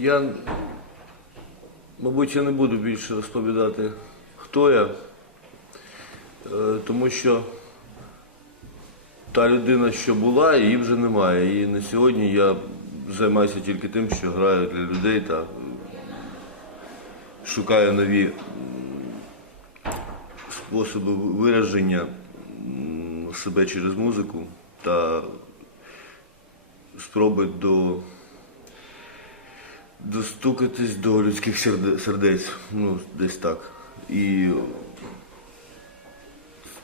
Я, мабуть, я не буду більше розповідати, хто я, е, тому що та людина, що була, її вже немає. І на сьогодні я займаюся тільки тим, що граю для людей та шукаю нові способи вираження себе через музику та спроби до достукатись до людських сердець. Ну, десь так. І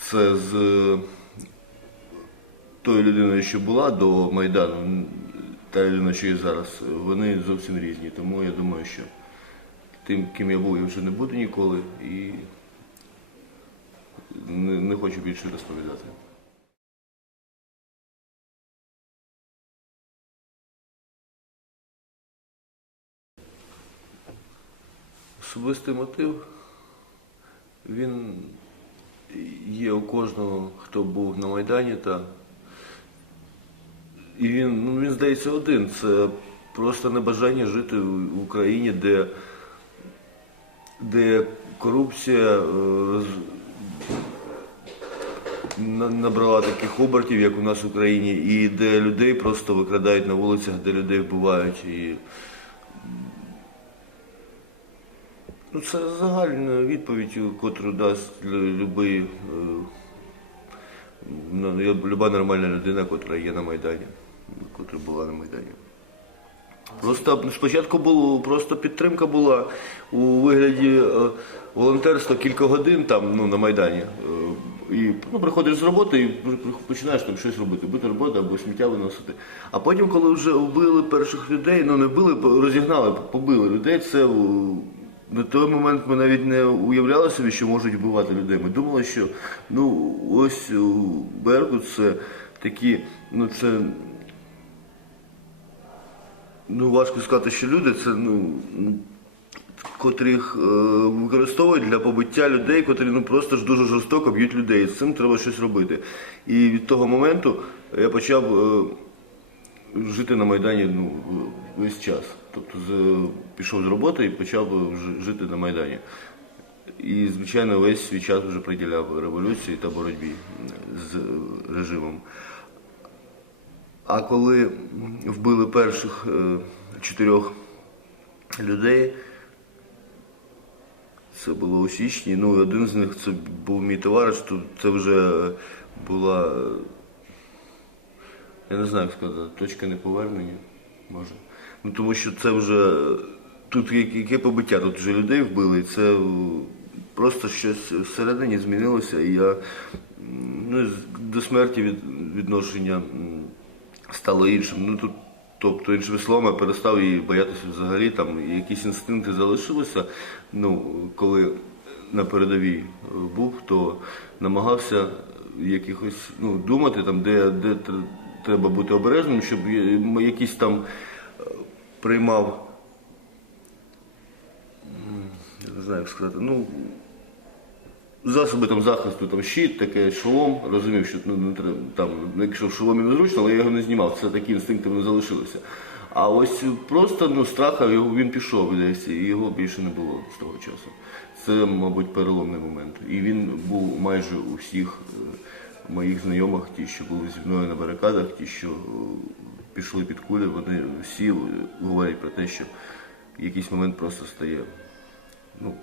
це з тою людиною, що була до Майдану, та людина, що є зараз, вони зовсім різні. Тому я думаю, що тим, ким я був, я вже не буду ніколи і не, не хочу більше розповідати. Особистий мотив, він є у кожного, хто був на Майдані, та і він, ну, він здається один. Це просто небажання жити в Україні, де, де корупція е, роз- набрала таких обертів, як у нас в Україні, і де людей просто викрадають на вулицях, де людей вбивають. І Ну, це загальна відповідь, яку дасть любий, е, ну, люба нормальна людина, яка є на Майдані, яка була на Майдані. Просто спочатку було просто підтримка була у вигляді е, волонтерства кілька годин там ну, на Майдані. Е, І ну, приходиш з роботи і починаєш там щось робити, бити роботу або сміття виносити. А потім, коли вже вбили перших людей, ну не вбили, розігнали, побили людей, це на той момент ми навіть не уявляли собі, що можуть вбивати людей. Ми думали, що ну ось у Беркут це такі, ну це Ну, важко сказати, що люди це ну. Котрих е, використовують для побиття людей, котрі ну просто ж дуже жорстоко б'ють людей. З цим треба щось робити. І від того моменту я почав е, жити на Майдані ну, весь час. Тобто пішов з роботи і почав жити на Майдані. І, звичайно, весь свій час вже приділяв революції та боротьбі з режимом. А коли вбили перших е, чотирьох людей, це було у січні. Ну, один з них це був мій товариш, то це вже була, я не знаю, як сказати, точка неповернення, може. Ну, тому що це вже тут яке побиття, тут вже людей вбили, це просто щось всередині змінилося, і я ну, до смерті від, відношення. стало іншим. Ну тут, тобто, іншими словами, перестав її боятися взагалі. Там якісь інстинкти залишилися. Ну, коли на передовій е, був, то намагався якихось ну, думати, там, де, де треба бути обережним, щоб якісь там приймав. Я не знаю, як сказати. Ну, засоби там захисту, там щит, таке шолом, розумів, що ну, не треба там, якщо в шоломі незручно, але я його не знімав. Це такі інстинкти вони залишилися. А ось просто ну, страха він пішов десь, і його більше не було з того часу. Це, мабуть, переломний момент. І він був майже у всіх е, моїх знайомих, ті, що були зі мною на барикадах, ті, що е, пішли під кулі, вони всі говорять про те, що в якийсь момент просто стає. Ну,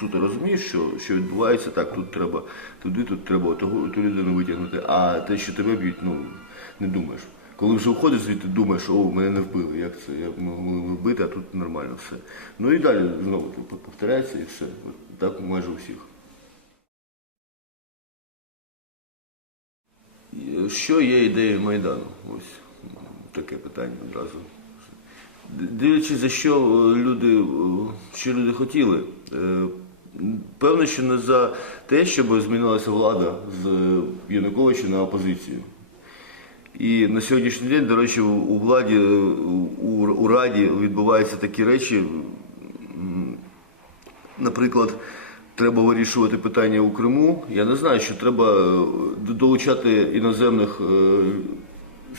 суто розумієш, що, що відбувається так, тут треба туди, тут треба того, ту людину витягнути, а те, що тебе б'ють, ну не думаєш. Коли вже виходиш звідти, думаєш, о, мене не вбили, як це, я могли вбити, а тут нормально все. Ну і далі знову повторяється і все. Так майже у всіх. Що є ідеєю Майдану? Ось таке питання одразу. Дивлячись, за що е, люди, е, що люди хотіли. Е, Певно, що не за те, щоб змінилася влада з Януковича на опозицію. І на сьогоднішній день, до речі, у владі, у Раді відбуваються такі речі. Наприклад, треба вирішувати питання у Криму. Я не знаю, що треба е, долучати іноземних е,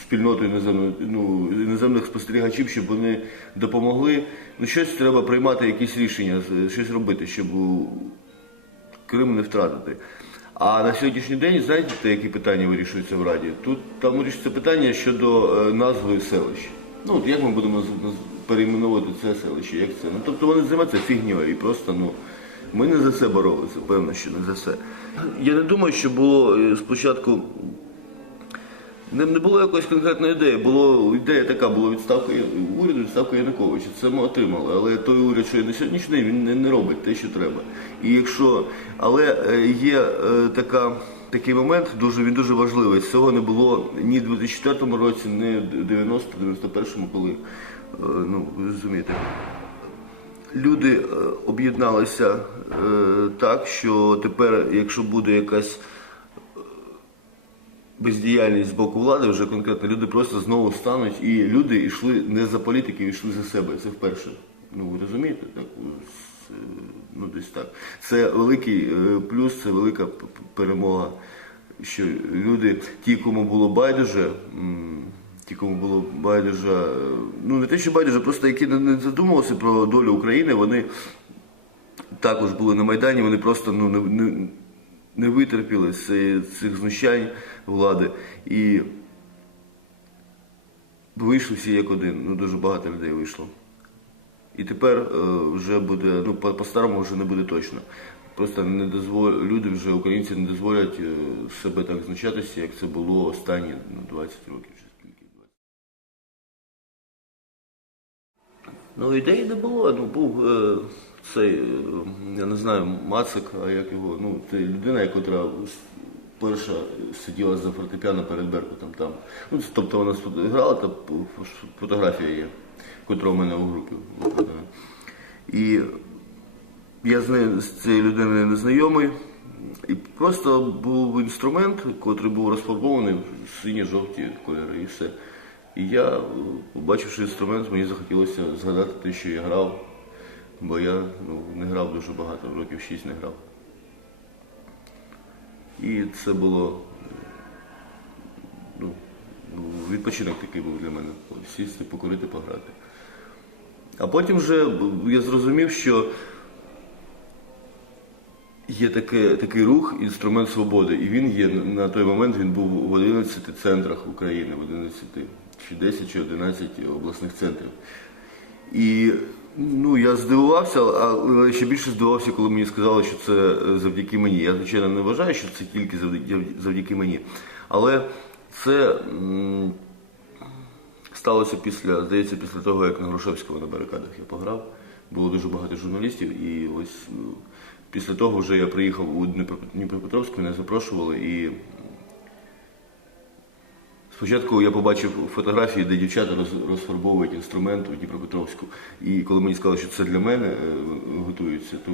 спільнотою іноземної, ну, іноземних спостерігачів, щоб вони допомогли. Ну, щось треба приймати, якісь рішення, щось робити, щоб Крим не втратити. А на сьогоднішній день, знаєте, які питання вирішуються в Раді? Тут там вирішується питання щодо е, назви селища. Ну, от як ми будемо перейменувати це селище, як це? Ну, тобто вони займаються фігньою і просто, ну, ми не за це боролися, певно, що не за це. Я не думаю, що було е, спочатку не, було якоїсь конкретної ідеї. Було ідея така, була відставка уряду, відставка Януковича. Це ми отримали. Але той уряд, що є на сьогоднішній він не, не робить те, що треба. І якщо, але е, є е, така. Такий момент дуже він дуже важливий. Цього не було ні в 2004 році, ні в 90-91, коли е, ну розумієте, люди е, об'єдналися е, так, що тепер, якщо буде якась бездіяльність з боку влади, вже конкретно люди просто знову стануть, і люди йшли не за політиків, йшли за себе. Це вперше. Ну ви розумієте? Так, е, ну десь так. Це великий е, плюс, це велика перемога. Що люди, ті, кому було байдуже, ті, кому було байдуже, е, ну не те, що байдуже, просто які не- задумувалися про долю України, вони також були на Майдані, вони просто ну, не, не, витерпіли ци- цих знущань влади. І вийшли всі як один. Ну, дуже багато людей вийшло. І тепер е, вже буде, ну, по- по-старому вже не буде точно. Просто не дозволь, люди вже, українці, не дозволять е, себе так знущатися, як це було останні ну, 20 років Ну, ідеї не було. Ну, був е, цей, е, я не знаю, Мацик, а як його, ну, це людина, яка перша сиділа за фортепіано перед Беркутом там. Ну, це, тобто вона грала, та фотографія є, котра у мене у групі. викладена. І я з нею з цією людиною не знайомий. І просто був інструмент, який був розфарбований в сині-жовті кольори, і все. І я, е, побачивши інструмент, мені захотілося згадати те, що я грав, бо я ну, не грав дуже багато, років 6 не грав. І це було ну, ну, відпочинок такий був для мене. Сісти, покурити, пограти. А потім вже я зрозумів, що є таке, такий рух, інструмент свободи, і він є на той момент він був в 11 центрах України, в 11 чи 10 чи 11 обласних центрів. І ну, я здивувався, але ще більше здивувався, коли мені сказали, що це завдяки мені. Я, звичайно, не вважаю, що це тільки завдяки, завдяки мені. Але це сталося після, здається, після того, як на Грушевському на барикадах я пограв. Було дуже багато журналістів, і ось ну, після того вже я приїхав у Дніпро- Дніпропетровськ, мене запрошували і Спочатку я побачив фотографії, де дівчата роз- розфарбовують інструмент у Дніпропетровську. І коли мені сказали, що це для мене е, готується, то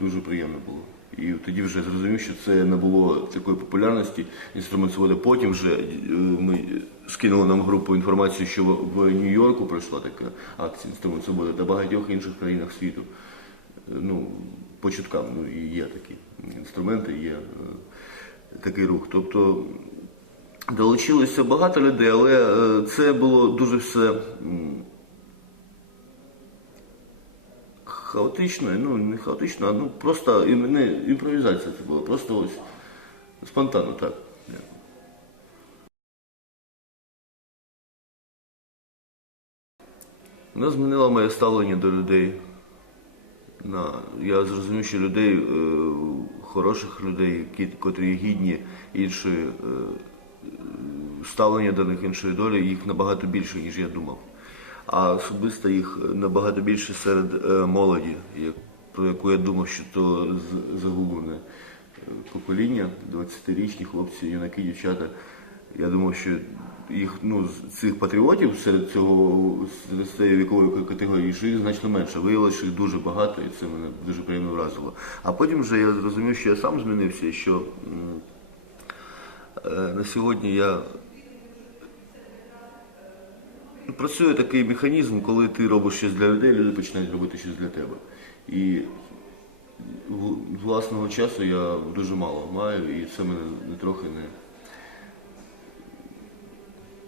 дуже приємно було. І тоді вже зрозумів, що це не було такої популярності інструмент свободи. Потім вже е, ми скинули нам групу інформацію, що в Нью-Йорку пройшла така акція інструмент свободи та багатьох інших країнах світу. Е, Ну, по чуткам ну, і є такі інструменти, є такий рух. Тобто Долучилося багато людей, але е, це було дуже все хаотично, ну не хаотично, а ну просто не, імпровізація це була, просто ось спонтанно так. Вона змінила моє ставлення до людей. Я зрозумів, що людей, е, хороших людей, котрі гідні іншої е, ставлення до них іншої долі, їх набагато більше, ніж я думав. А особисто їх набагато більше серед е, молоді, про яку я думав, що то загублене е, покоління, 20-річні хлопці, юнаки, дівчата. Я думав, що їх ну, цих патріотів серед цього серед цієї вікової категорії, що їх значно менше. Виявилося, що їх дуже багато, і це мене дуже приємно вразило. А потім вже я зрозумів, що я сам змінився, що на сьогодні я працює такий механізм, коли ти робиш щось для людей, люди починають робити щось для тебе. І власного часу я дуже мало маю, і це мене не трохи не.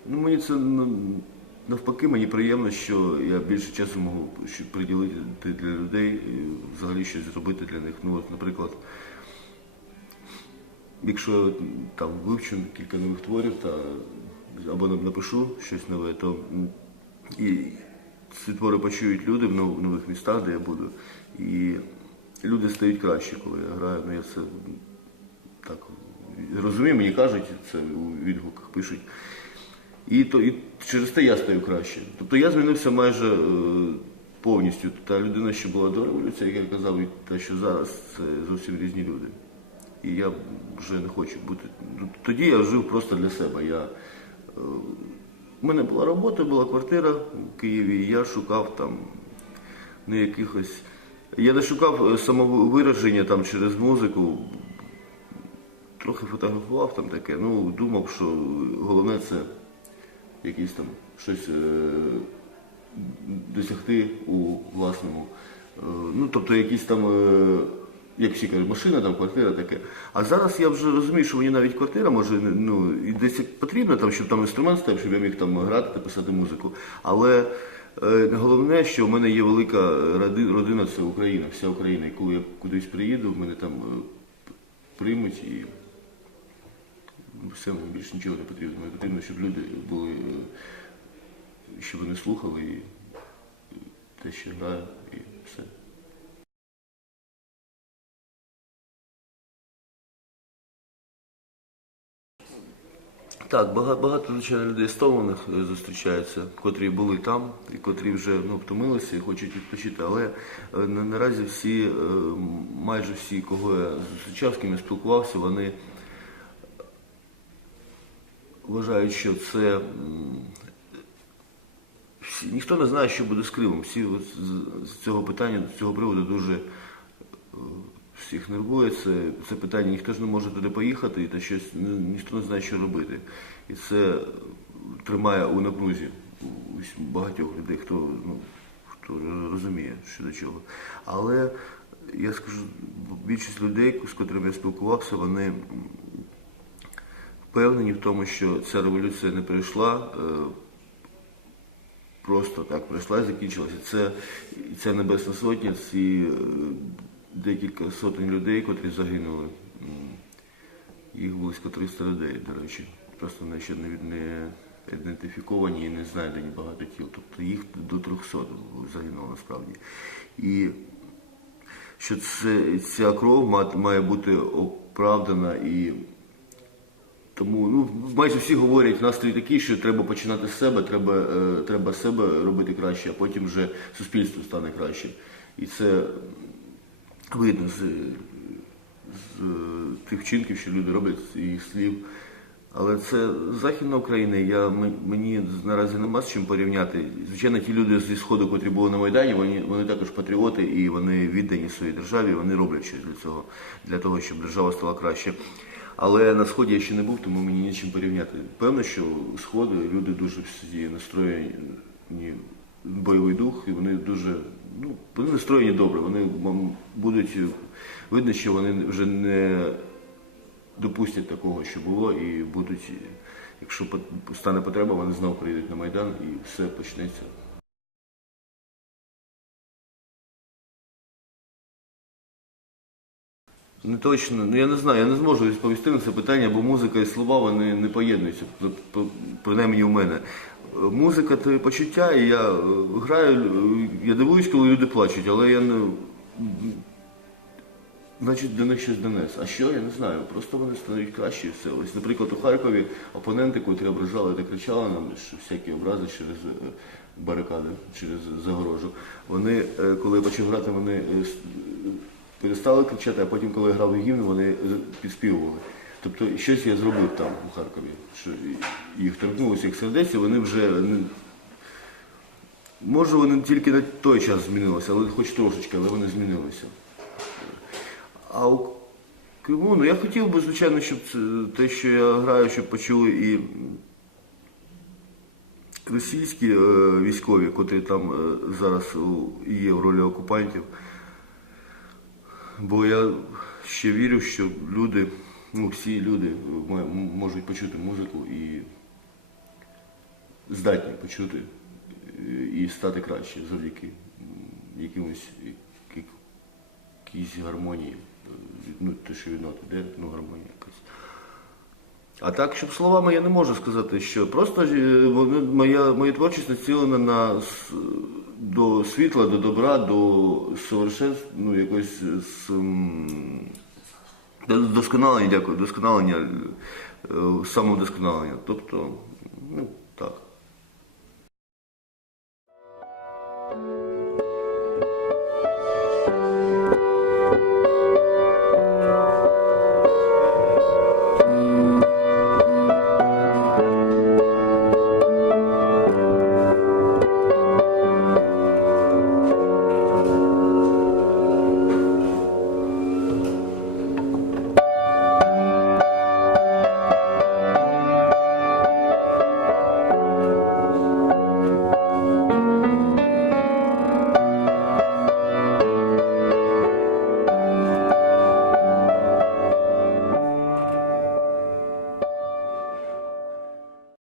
Ну, мені це навпаки, мені приємно, що я більше часу можу приділити для людей, і взагалі щось зробити для них. Ну, от, наприклад, якщо там вивчу кілька нових творів та або напишу щось нове, то і ці твори почують люди в нових містах, де я буду. І люди стають краще, коли я граю. Ну, я це так розумію, мені кажуть, це у відгуках пишуть. І, то, і через те я стаю краще. Тобто я змінився майже е, повністю. Та людина, що була до революції, як я казав, і та, що зараз, це зовсім різні люди. І я вже не хочу бути. ну, Тоді я жив просто для себе. Я, е, у мене була робота, була квартира в Києві, і я шукав там ну, якихось. Я не шукав е, самовираження там через музику, трохи фотографував там таке, ну думав, що головне це якісь там щось е, досягти у власному. Е, ну, тобто якісь там, е, як всі кажуть, машина, там, квартира таке. А зараз я вже розумію, що мені навіть квартира може, ну, і десь потрібно, там, щоб там інструмент став, щоб я міг там грати та писати музику. Але е, головне, що в мене є велика родина, це Україна, вся Україна. І коли я кудись приїду, в мене там е, приймуть і все, більше нічого не потрібно. Мені потрібно, щоб люди були, е, щоб вони слухали і те, що граю, і все. Так, багато, багато звичайно людей стомлених е, зустрічається, котрі були там, і котрі вже ну, втомилися і хочуть відпочити. Але е, на, наразі всі, е, майже всі, кого я зустрічав, з ким я спілкувався, вони вважають, що це всі, ніхто не знає, що буде з Кримом. Всі з, цього питання, з цього приводу дуже всіх нервує. Це, це питання, ніхто ж не може туди поїхати, та щось ніхто не знає, що робити. І це тримає у напрузі багатьох людей, хто, ну, хто розуміє, що до чого. Але я скажу, більшість людей, з котрими я спілкувався, вони впевнені в тому, що ця революція не прийшла. е, Просто так прийшла і закінчилася. Це, ця Небесна Сотня, ці декілька сотень людей, котрі загинули. Їх близько 300 людей, до речі. Просто вони ще не, ідентифіковані і не знайдені багато тіл. Тобто їх до 300 загинуло насправді. І що це, ця кров має бути оправдана і тому ну, майже всі говорять, настрій такий, що треба починати з себе, треба, е, треба себе робити краще, а потім вже суспільство стане краще. І це видно з, з тих вчинків, що люди роблять, їх слів. Але це Західна Україна, я, мені наразі нема з чим порівняти. Звичайно, ті люди зі Сходу, котрі були на Майдані, вони, вони також патріоти і вони віддані своїй державі, вони роблять щось для цього, для того, щоб держава стала краще. Але на Сході я ще не був, тому мені нічим порівняти. Певно, що Сходи люди дуже всі настроєні бойовий дух, і вони дуже ну, вони настроєні добре. Вони будуть видно, що вони вже не допустять такого, що було, і будуть, якщо стане потреба, вони знову прийдуть на Майдан і все почнеться. Не точно, ну я не знаю, я не зможу відповісти на це питання, бо музика і слова вони не поєднуються, принаймні у мене. Музика це почуття, і я е, граю, е, я дивуюсь, коли люди плачуть, але я не. Значить, до них щось донес. А що, я не знаю. Просто вони стають краще і все. Ось, наприклад, у Харкові опоненти, котрі ображали та кричали нам, що всякі образи через е, барикади, через загорожу. Вони, коли я почав грати, вони перестали кричати, а потім, коли я грав гімн, вони підспівували. Тобто щось я зробив там, у Харкові, що їх торкнулося їх сердець, і вони вже не- Може, вони тільки на той час змінилися, але хоч трошечки, але вони змінилися. А у Криму, ну я хотів би, звичайно, щоб те, що я граю, щоб почули і російські е, військові, котрі там е, зараз є в ролі окупантів. Бо я ще вірю, що люди, ну всі люди можуть почути музику і здатні почути е, і стати краще завдяки якимось якійсь гармонії. Е, Ну, те, що від де ну, гармонія якась. А так, щоб словами я не можу сказати, що просто е, моя, моя творчість націлена на до світла, до добра, до совершенств, ну якось з, досконалення, дякую, досконалення, е, самовдосконалення. Тобто, ну так.